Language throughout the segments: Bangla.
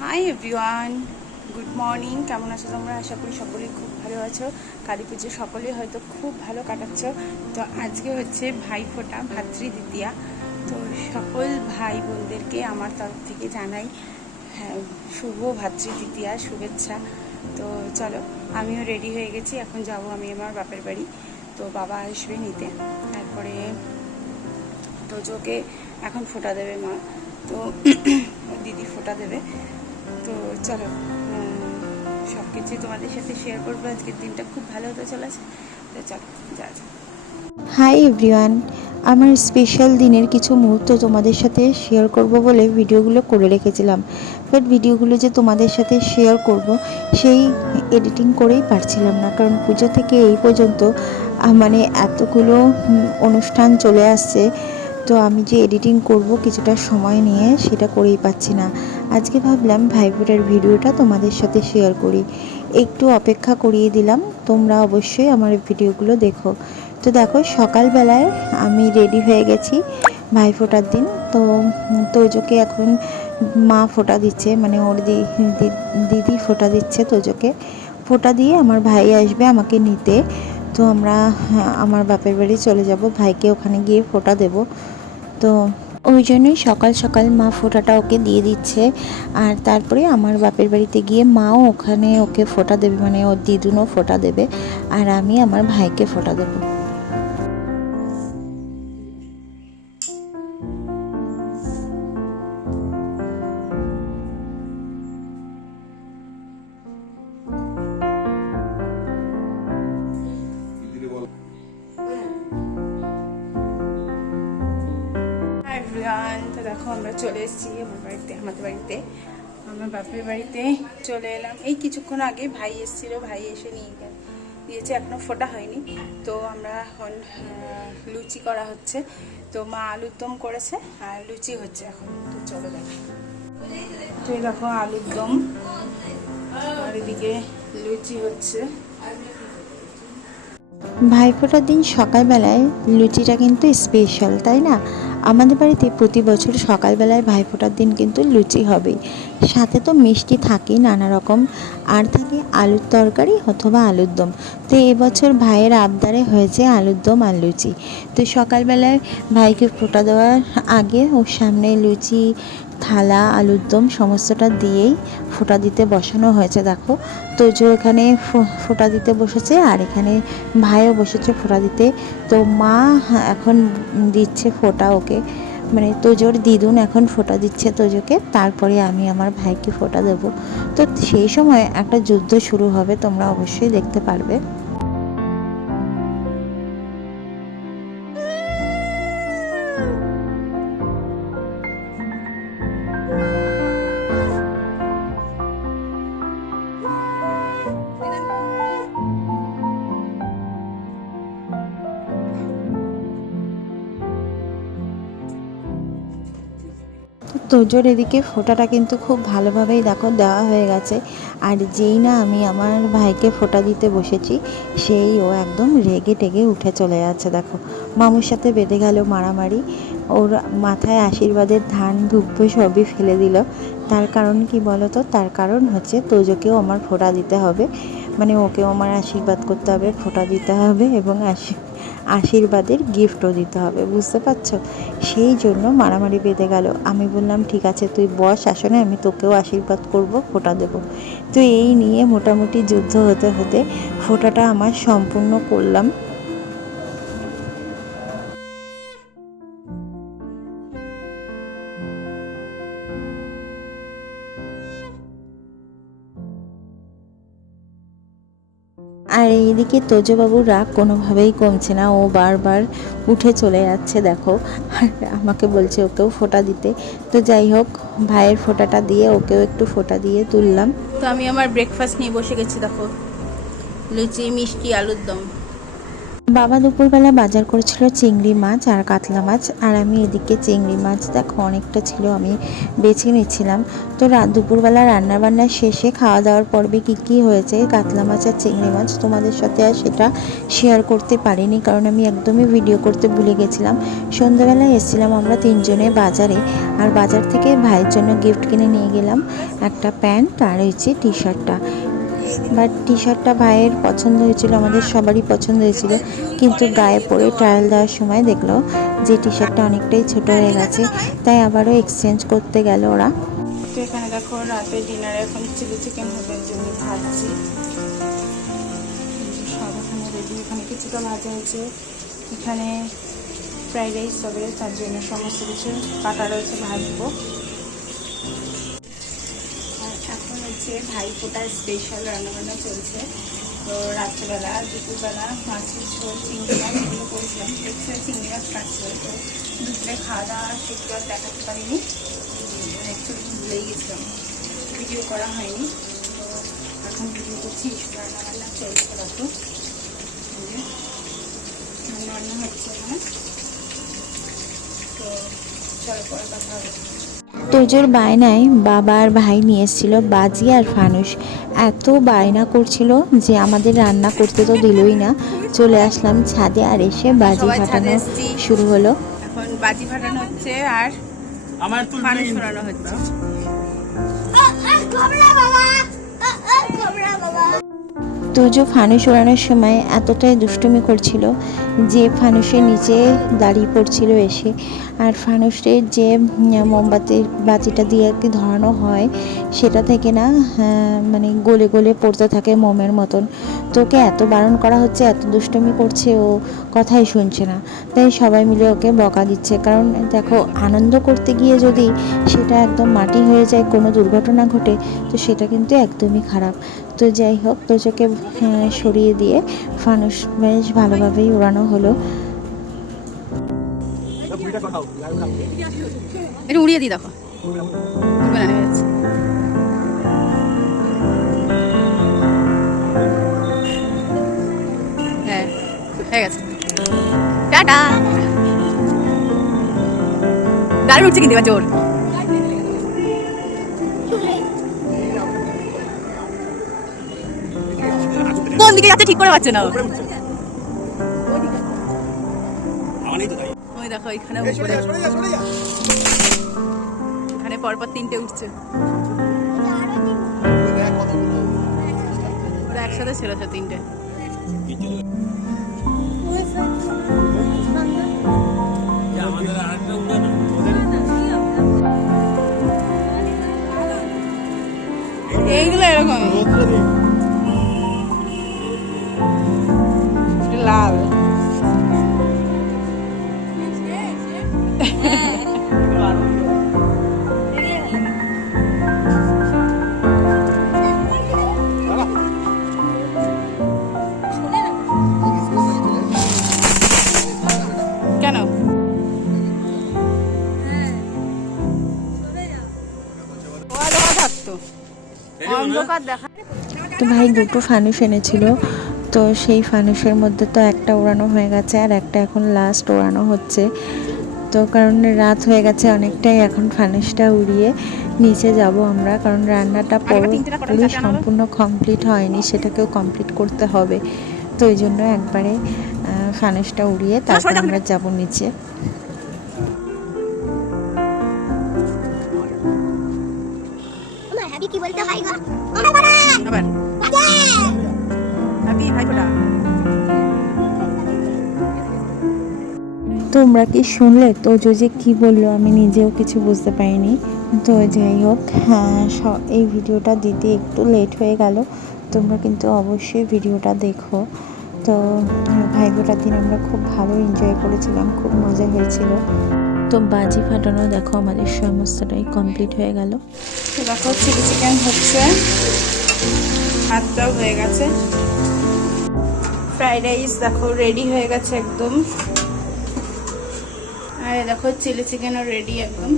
Hi everyone, good morning. কেমন আছো তোমরা? আশা করি সকলেই খুব ভালো আছো। কালী পুজো সকলেই হয়তো খুব ভালো কাটাচ্ছ। তো আজকে হচ্ছে ভাইফোঁটা, ভাতৃদ্বিতীয়া। তো সকল ভাই বোনদেরকে আমার তরফ থেকে জানাই শুভ ভাতৃদ্বিতীয়ার শুভেচ্ছা। তো চলো, আমিও রেডি হয়ে গেছি, এখন যাব আমি আমার বাপের বাড়ি। তো বাবা আসবে নিতে, তারপরে তোজোকে এখন ফোঁটা দেবে মা, তো দিদি ফোঁটা দেবে। তো চলো, সব কিছুই তোমাদের সাথে শেয়ার করবো। আজকের দিনটা খুব ভালো হতে চলেছে, তো চলো যা যা। হাই এভরিওয়ান, আমার স্পেশাল দিনের কিছু মুহূর্ত তোমাদের সাথে শেয়ার করব বলে ভিডিওগুলো করে রেখেছিলাম, বাট ভিডিওগুলো যে তোমাদের সাথে শেয়ার করব সেই এডিটিং করেই পারছিলাম না, কারণ পুজো থেকে এই পর্যন্ত মানে এতগুলো অনুষ্ঠান চলে আসছে। তো আমি যে এডিটিং করব কিছুটা সময় নিয়ে, সেটা করেই পাচ্ছি না। আজকে ভাবলাম ভাইফোঁটার ভিডিওটা তোমাদের সাথে শেয়ার করি, একটু অপেক্ষা করিয়ে দিলাম। তোমরা অবশ্যই আমার ভিডিওগুলো দেখো। তো দেখো, সকালবেলায় আমি রেডি হয়ে গেছি ভাইফোঁটার দিন। তো তোজোকে এখন মা ফোঁটা দিচ্ছে, মানে ওর দিদি ফোঁটা দিচ্ছে তোজোকে। ফোঁটা দিয়ে আমার ভাই আসবে আমাকে নিতে। তো আমরা আমার বাপের বাড়ি চলে যাব, ভাইকে ওখানে গিয়ে ফোঁটা দেব। তো ওই জন্যই সকাল সকাল মা ফোঁটাটা ওকে দিয়ে দিচ্ছে। আর তারপরে আমার বাপের বাড়িতে গিয়ে মাও ওখানে ওকে ফোঁটা দেবে, মানে ওর দিদুনও ফোঁটা দেবে, আর আমি আমার ভাইকে ফোঁটা দেবো। এভরিওয়ান, তো দেখো আমরা চলে এসেছি আমাদের বাড়িতে, আমার বাপের বাড়িতে চলে এলাম। এই কিছুক্ষণ আগে ভাই এসেছিলো, ভাই এসে দিয়েছে, এখনও ফোঁটা হয়নি। তো আমরা এখন লুচি করা হচ্ছে। তো মা আলুর দম করেছে আর লুচি হচ্ছে এখন। তো চলো দেখো, তো এই দেখো আলুর দম আর এদিকে লুচি হচ্ছে। ভাইফোঁটার দিন সকালবেলায় লুচিটা কিন্তু স্পেশাল, তাই না? আমাদের বাড়িতে প্রতি বছর সকালবেলায় ভাইফোঁটার দিন কিন্তু লুচি হবেই, সাথে তো মিষ্টি থাকেই নানা রকম, আর থাকে আলুর তরকারি অথবা আলুর দম। তো এবছর ভাইয়ের আবদারে হয়েছে আলুর দম আর লুচি। তো সকালবেলায় ভাইকে ফোঁটা দেওয়ার আগে ওর সামনে লুচি, থালা, আলুর দম সমস্তটা দিয়েই ফোঁটা দিতে বসানো হয়েছে। দেখো, তোজো এখানে ফোঁটা দিতে বসেছে, আর এখানে ভাইও বসেছে ফোঁটা দিতে। তো মা এখন দিচ্ছে ফোঁটা ওকে, মানে তোজোর দিদুন এখন ফোঁটা দিচ্ছে তোজোকে, তারপরে আমি আমার ভাইকে ফোঁটা দেবো। তো সেই সময় একটা যুদ্ধ শুরু হবে, তোমরা অবশ্যই দেখতে পারবে। তোজোর এদিকে ফোঁটাটা কিন্তু খুব ভালোভাবেই দেখো দেওয়া হয়ে গেছে। আর যেই না আমি আমার ভাইকে ফোঁটা দিতে বসেছি, সেই ও একদম রেগে টেগে উঠে চলে যাচ্ছে। দেখো, মামুর সাথে বেঁধে গেল মারামারি, ওর মাথায় আশীর্বাদের ধান ধূপ সবই ফেলে দিল। তার কারণ কি বলো তো? তার কারণ হচ্ছে তোজোকেও আমার ফোঁটা দিতে হবে, মানে ওকেও আমার আশীর্বাদ করতে হবে, ফোঁটা দিতে হবে, এবং আশীর্বাদের গিফটও দিতে হবে, বুঝতে পারছো? সেই জন্য মারামারি বেঁধে গেল। আমি বললাম ঠিক আছে, তুই বস আসনে, আমি তোকেও আশীর্বাদ করব, ফোঁটা দেবো। তো এই নিয়ে মোটামুটি যুদ্ধ হতে হতে ফোঁটাটা আমার সম্পূর্ণ করলাম। আর এইদিকে তোজবাবুর রাগ কোনোভাবেই কমছে না, ও বারবার উঠে চলে যাচ্ছে। দেখো, আর আমাকে বলছে ওকেও ফোঁটা দিতে। তো যাই হোক, ভাইয়ের ফোঁটাটা দিয়ে ওকেও একটু ফোঁটা দিয়ে তুললাম। তো আমি আমার ব্রেকফাস্ট নিয়ে বসে গেছি, দেখো লুচি, মিষ্টি, আলুর দম। বাবা দুপুরবেলা বাজার করেছিল চিংড়ি মাছ আর কাতলা মাছ, আর আমি এদিকে চিংড়ি মাছ দেখো অনেকটা ছিল, আমি বেছে নিচ্ছিলাম। তো দুপুরবেলা রান্নাবান্না শেষে খাওয়া দাওয়ার পর্বে কী হয়েছে কাতলা মাছ আর চিংড়ি মাছ তোমাদের সাথে আর সেটা শেয়ার করতে পারিনি, কারণ আমি একদমই ভিডিও করতে ভুলে গেছিলাম। সন্ধ্যাবেলায় এসেছিলাম আমরা তিনজনে বাজারে, আর বাজার থেকে ভাইয়ের জন্য গিফট কিনে নিয়ে গেলাম একটা প্যান্ট আর হচ্ছে টি শার্টটা। বাট টি শার্টটা ভাইয়ের পছন্দ হয়েছিল, আমাদের সবারই পছন্দ হয়েছিল, কিন্তু গায়ে পরে ট্রায়াল দেওয়ার সময় দেখলো যে টি শার্টটা অনেকটাই ছোট হয়ে গেছে, তাই আবারও এক্সচেঞ্জ করতে গেল ওরা। তো এখানে দেখো রাতে ডিনারে এখন চিলি চিকেন হবে, জন্য ভাজছি সব এখানে রেডি। এখানে কিছুটা ভাজা হয়েছে, এখানে ফ্রাইড রাইস হবে, তার জন্য সমস্ত কিছু কাটা রয়েছে, ভাজবো। আর এখন হচ্ছে ভাইফোঁটার স্পেশাল রান্নাবান্না চলছে। তো রাত্রেবেলা দুপুরবেলা মাছের ঝোল চিংড়ি মাছ এগুলো করেছিলাম, দেখছিলাম চিংড়ি মাছ কাটছিল। তো দুপুরে খাওয়া দাওয়া সেগুলো আর দেখাতে পারিনি, অ্যাকচুয়ালি ভুলেই গেছিলাম, ভিডিও করা হয়নি। তো এখন ভিডিও করছি, রান্নাবান্না চলছে। দেখো রান্নাবান্না হচ্ছে এখানে, তো চলো পরে কথা হবে। তোজোর বায়নায় বাবা আর ভাই নিয়ে এসেছিল বাজি আর ফানুস, এত বায়না করছিল যে আমাদের রান্না করতে তো দিলই না। চলে আসলাম ছাদে, আর এসে বাজি ফাটানো শুরু হলো। এখন বাজি ফাটানো হচ্ছে আর ফানুস ছড়ানো হচ্ছে। তোজো ফানুস ওড়ানোর সময় এতটাই দুষ্টুমি করছিল যে ফানুসের নিচে দাঁড়িয়ে পড়ছিল এসে, আর ফানুসের যে মোমবাতির বাতিটা দিয়ে আর কি ধরানো হয় সেটা থেকে না মানে গলে গলে পড়তে থাকে মোমের মতন। তোকে এত বারণ করা হচ্ছে, এত দুষ্টুমি করছে, ও কথাই শুনছে না, তাই সবাই মিলে ওকে বকা দিচ্ছে। কারণ দেখো আনন্দ করতে গিয়ে যদি সেটা একদম মাটি হয়ে যায়, কোনো দুর্ঘটনা ঘটে, তো সেটা কিন্তু একদমই খারাপ। তো যাই হোক, তোজোকে সরিয়ে দিয়ে ফানুস বেশ ভালোভাবেই উড়ানো হলো। এটা উড়িয়ে দিই, দেখো হ্যাঁ হয়ে গেছে, টাটা। দারুণ উঠছে কিন্তু এবার জোর। কোন দিকে যাচ্ছে ঠিক করে পাচ্ছে না, ওই দেখো এখানে উপরে, এখানে পরপর তিনটে উঠছে, ওরা একসাথে ছেড়েছে তিনটে। এইগুলো এরকম লাল কেন? থাকতো অন্ধকার দেখা। তো ভাই দুটো ফানুস এনেছিল, তো সেই ফানুসের মধ্যে তো একটা ওড়ানো হয়ে গেছে, আর একটা এখন লাস্ট ওড়ানো হচ্ছে। তো কারণ রাত হয়ে গেছে অনেকটাই, এখন ফানুসটা উড়িয়ে নিচে যাব আমরা, কারণ রান্নাটা পুরোপুরি সম্পূর্ণ কমপ্লিট হয়নি, সেটাকেও কমপ্লিট করতে হবে। তো ওই জন্য একবারে ফানুসটা উড়িয়ে তারপর আমরা যাব নিচে। কি বলতে হয় গো? আবার হ্যাপি ভাইফোঁটা। তোমরা কি শুনলে? তো যে কি বললো আমি নিজেও কিছু বুঝতে পারিনি। তো যাই হোক, এই ভিডিওটা দিতে একটু লেট হয়ে গেল, তোমরা কিন্তু অবশ্যই ভিডিওটা দেখো। তো ভাইফোঁটার দিন আমরা খুব ভালো এনজয় করেছিলাম, খুব মজা হয়েছিল। তো বাজি ফাটানো দেখো আমাদের সমস্তটাই কমপ্লিট হয়ে গেল। তো দেখো চিলি চিকেন হচ্ছে, হাতটাও হয়ে গেছে, ফ্রাইড রাইস দেখো রেডি হয়ে গেছে একদম, আর দেখো চিলি চিকেনও রেডি একদম।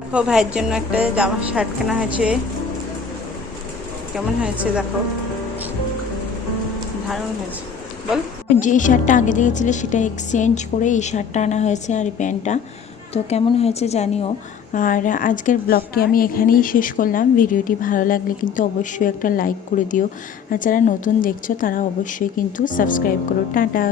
দেখো ভাইয়ের জন্য একটা জামা শার্ট কেনা হয়েছে, কেমন হয়েছে দেখো, দারুণ হয়েছে বল। যেই শার্টটা আগে দিয়েছিল সেটা এক্সচেঞ্জ করে এই শার্টটা আনা হয়েছে আর এই প্যান্টটা। তো কেমন হয়েছে জানিও। আর আজকের ব্লগটি আমি এখানেই শেষ করলাম। ভিডিওটি ভালো লাগলে কিন্তু অবশ্যই একটা লাইক করে দিও, আর যারা নতুন দেখছো তারা অবশ্যই কিন্তু সাবস্ক্রাইব করো। টাটা।